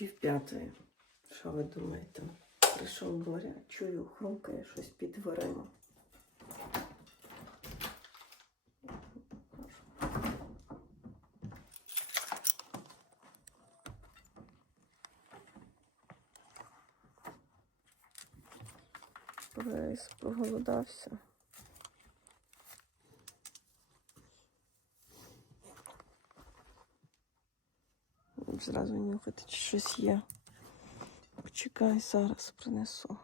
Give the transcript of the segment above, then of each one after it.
Півп'ятої. Що ви думаєте? Прийшов Боря, чую, хрумкає щось під дверима. Проголодався. Зразу нюхати, чи щось є. Почекай, зараз принесу.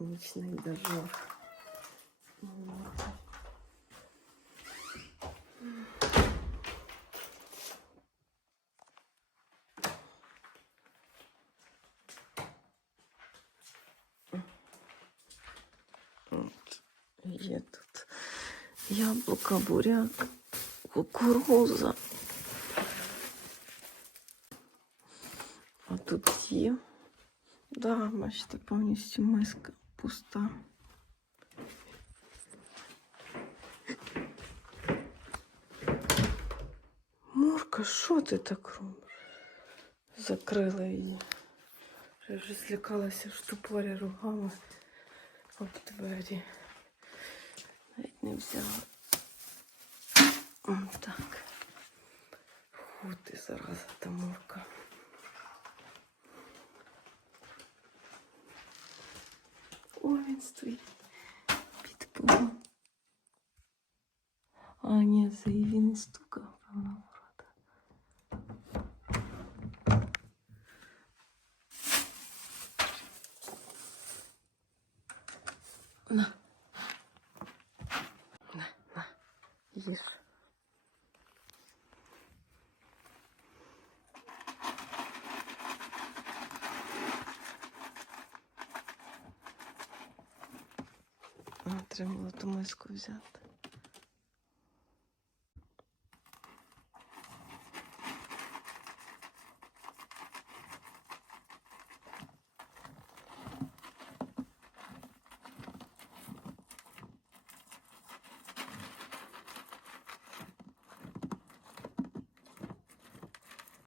Нічний дожор. От, Є тут яблука, буряк, кукуруза. А тут є. Да, бачите, повністю миска пуста. Мурка, що ти так робиш? Закрила її. Я вже злякалася, що поря ругами об двері. Навіть не взяла. О, так. Фу, ти зараза та мурка. О, він стоїть під полом. А, ні, це і він і стукав, певно, в рота. На. На, Їж. Треба було ту миску взяти.